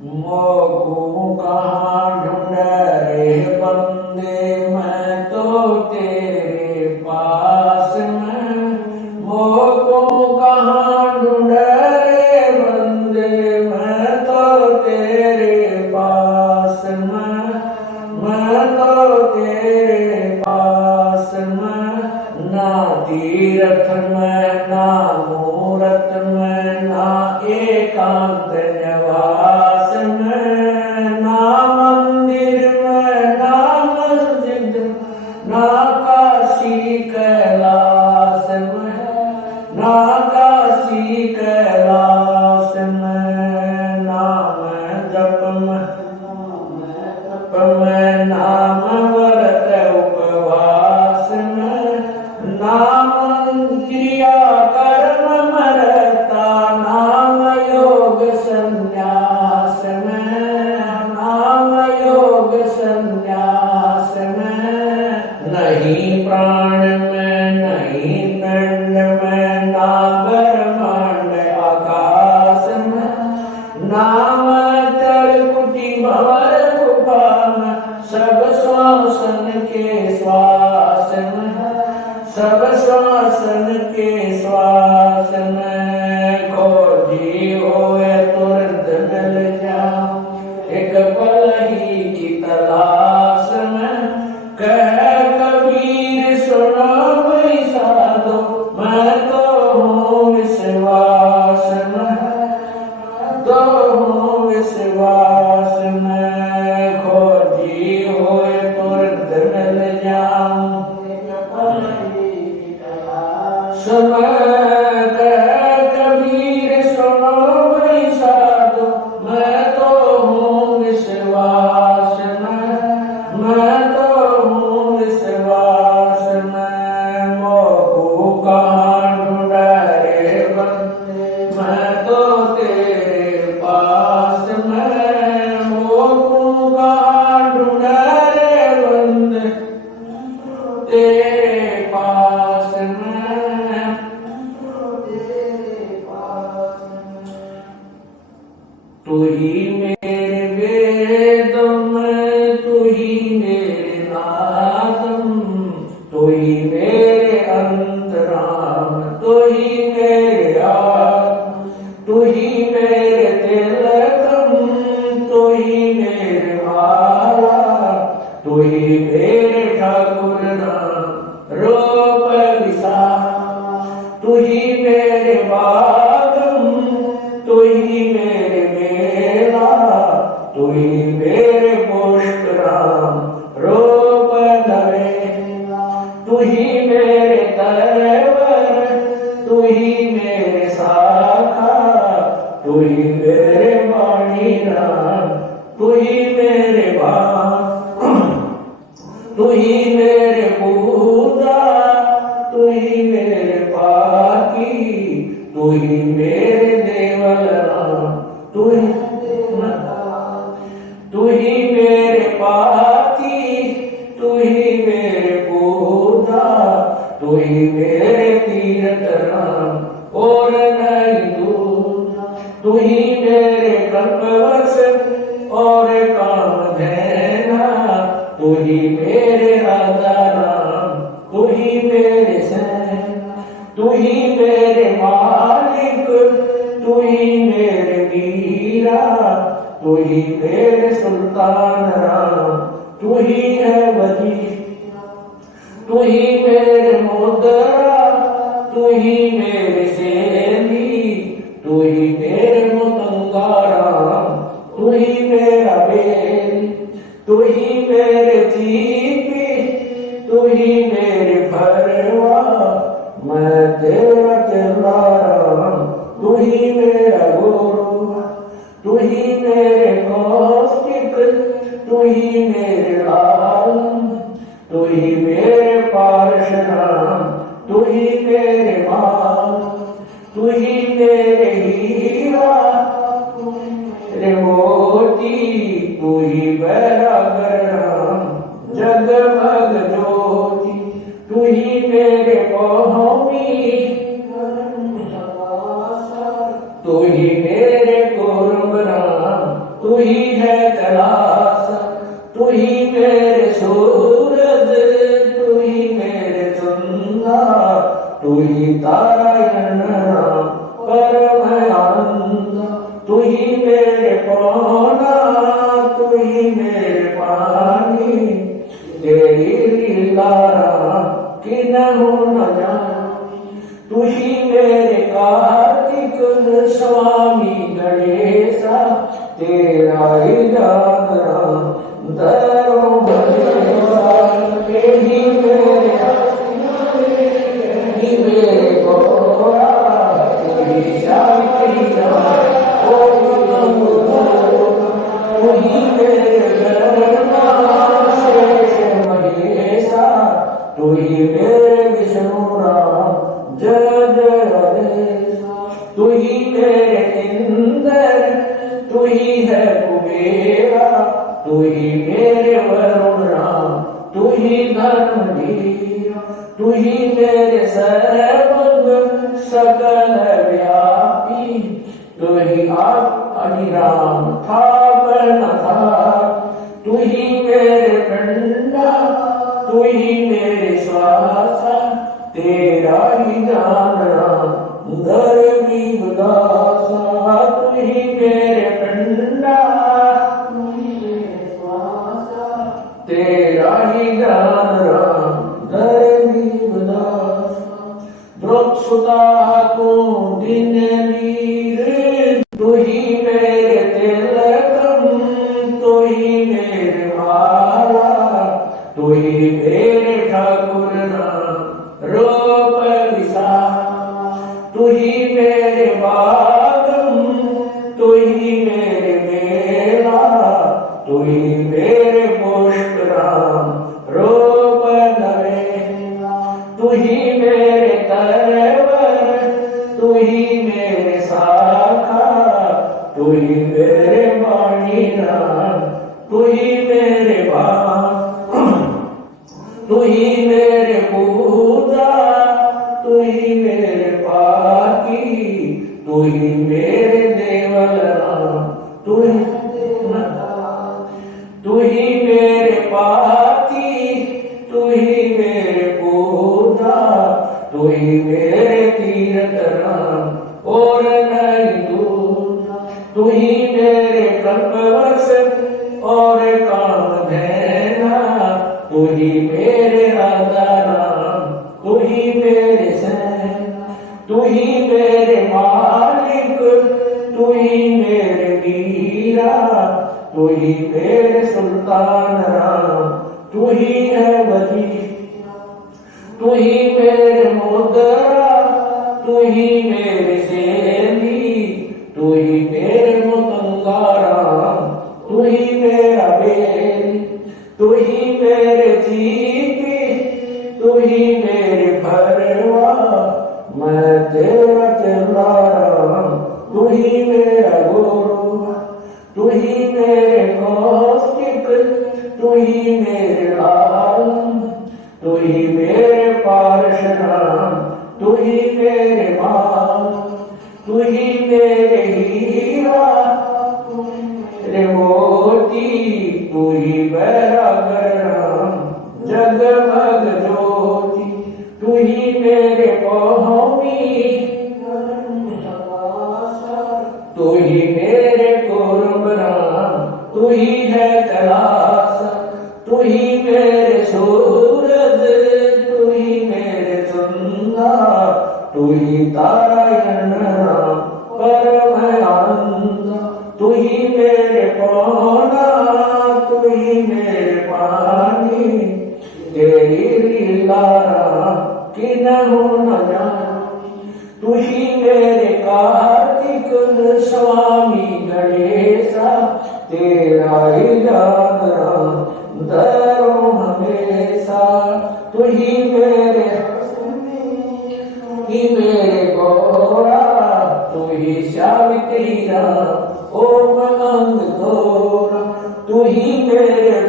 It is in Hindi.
मोको कहाँ ढूंढ रे बंदे, मैं तो तेरे पास में। मोको कहाँ ढूंढ रे बंदे, मैं तो तेरे पास में। मैं तो तेरे पास में। ना तीरथ में ना मूरत में, ना एकांत निवास में, ना मंदिर में ना मस्जिद, ना काशी कैलाश में, ना काशी कैलाश में। नाम जप में नाम व्रत उपवास में, नाम क्रिया कर्म मरता, नाम योग संन्यास में, नाम योग संन्यास में। नहीं प्राण में नहीं पिंड में, ना ब्रह्मांड आकाश में, नाम तड़कुटी भंवर गुफा में, सब श्वासन के श्वास में, सब श्वासन के श्वास में। खोजी होए तुरंत मिल जाऊं, एक पल ही की तलाश में। कह कबीर सुनो भाई साधो, मैं तो हूँ विश्वास में, तो हूँ विश्वास में। खोजी होए तुरंत मिल जाऊं, समय कह कबीर सुनो भाई साधो, मैं तो हूँ विश्वास में, मैं तो हूँ विश्वास में। मोको कहाँ ढूंढ रे बंदे, मैं तो तेरे पास में। मोको कहाँ ढूंढ रे बंदे, तेरे पास में। तू ही मेरे वेदम, तू ही मेरे नादम, तू ही मेरे अंतराम, तू ही मेरे आत्म, तू ही मेरे तिलकम, तू ही मेरे माला, तू ही मेरे ठाकुर नाम रूप विशाल। तू ही मेरे बागम, तू ही मेरे मेला, तू ही मेरे पुष्प राम रूप धरेला। तू ही मेरे तरवर, तू ही मेरे शाखा, तू ही मेरे वाणी राम, तू ही मेरे भाग, तू ही मेरे पूजा, तू ही मेरे पाकी, तू ही मेरे देवल राम, तू ही मेरे पाकी, तू ही मेरे पूजा, तू ही मेरे तीर्थ राम और नहीं दूजा। तू ही मेरे कल्पवृक्ष और कामधेना, तू ही मेरे राजा राम, तू ही मेरे सेना, तू ही मेरे मालिक, तू ही मेरे मीरा, तू ही मेरे सुल्तान राम, तू ही है वजीर। तू ही मेरे मुद्रा, तू ही मेरे सेली, तू ही मेरे मुतंगा राम, तू ही मेरा बेली। तू ही मेरे जीपी, तू ही मेरे भरवा, मैं तेरा चला राम, तू ही मेरा गुरु, तू ही मेरे कौशिक, तू ही मेरे आलम, तू ही मेरे पारशुराम, तू ही मेरे माल, तू ही मेरे हीरा, मेरे मोती, तू ही बैरागर राम, जगमग ज्योति। तू ही मेरे कौमी, तू ही मेरे कुर्ब राम, तू तू ही है कैलाश, तू ही मेरे सूरज, तू ही मेरे चंदा, तू ही तारायण परम आनंद, तू ही मेरे पौना, तू ही मेरे पानी, तेरी लीला कि न हो न जानी, तू ही मेरे कार्तिक स्वामी गणेशा, तेरा ही जान दरो भलेसा, तेरी मेरे गोरा, तेरी शांति तू ही मेरे महेशा, तू ही मेरे विष्णु राम जय जय, तू ही मेरे इंद्र, तू ही है कुबेरा, तू ही मेरे वरुण राम, तू ही धर्मवीरा, तू ही मेरे सर्वज्ञ सकल व्यापी, तू ही अभिराम था न था, तू ही मेरे पिंडा, तू ही मेरे श्वासा, तेरा ही जान धर्मी उदासा, तू ही मेरे पिंडा, तू ही मेरे श्वासा, तेरा ही जान धर्मी उदासा, द्रुक्षुता को दिन लीर, तू ही मेरे तिलकम, तू ही मेरे माला, तू ही मेरे ठाकुर रूप विसा, तू ही मेरे बागम, तू ही मेरे मेला, तू ही मेरे पुष्प राम रूप नवेला, तू ही मेरे तरवर, तू ही मेरे शाखा, तू ही मेरे वाणी राम, तू ही मेरे बास, तू ही मेरे पूजा, तू ही मेरे पाकी, तू ही मेरे देवल राम, तू ही मेरे पाती, तू ही मेरे पूजा, तू ही मेरे तीर्थ राम और नहीं तू ही मेरे कल्पवश और काम देना, तू ही मेरे राधा राम, तू ही मेरे सेना, तू ही मेरे मालिक, तू ही मेरे मीरा, तू ही मेरे सुल्तान राम, तू ही है वली, तू ही मेरे मुद्रा, तू ही मेरे सेनी, तू ही मेरे मुतंगा राम, तू ही मेरा बेली, तू ही मेरे जीती, तू ही मेरे भरवा, मैं तेरा चला राम, तू ही मेरा गुरु, तू ही मेरे कौशिक, तू ही मेरे लाल, तू ही मेरे पार्शनाम, तू ही मेरे माल, तू ही मेरे हीरा, मेरे मोती, तू ही बैरागर राम जगमग ज्योति, तू ही मेरे पौमी, तू ही मेरे कुर्ब राम, तू ही है कैलाश, तू ही मेरे सूरज, तू ही मेरे चंदा, तू ही तारायण राम परम आनंद, तू ही मेरे पौना, तू ही मेरे पानी, तेरी लीला कि न हो न जानी, तू ही मेरे कार्तिक स्वामी गणेशा, तेरा ही जान दरो हमेशा, तू ही मेरे गोरा, तू ही सावित्री राम ओम अंग तोरा, तू ही मेरे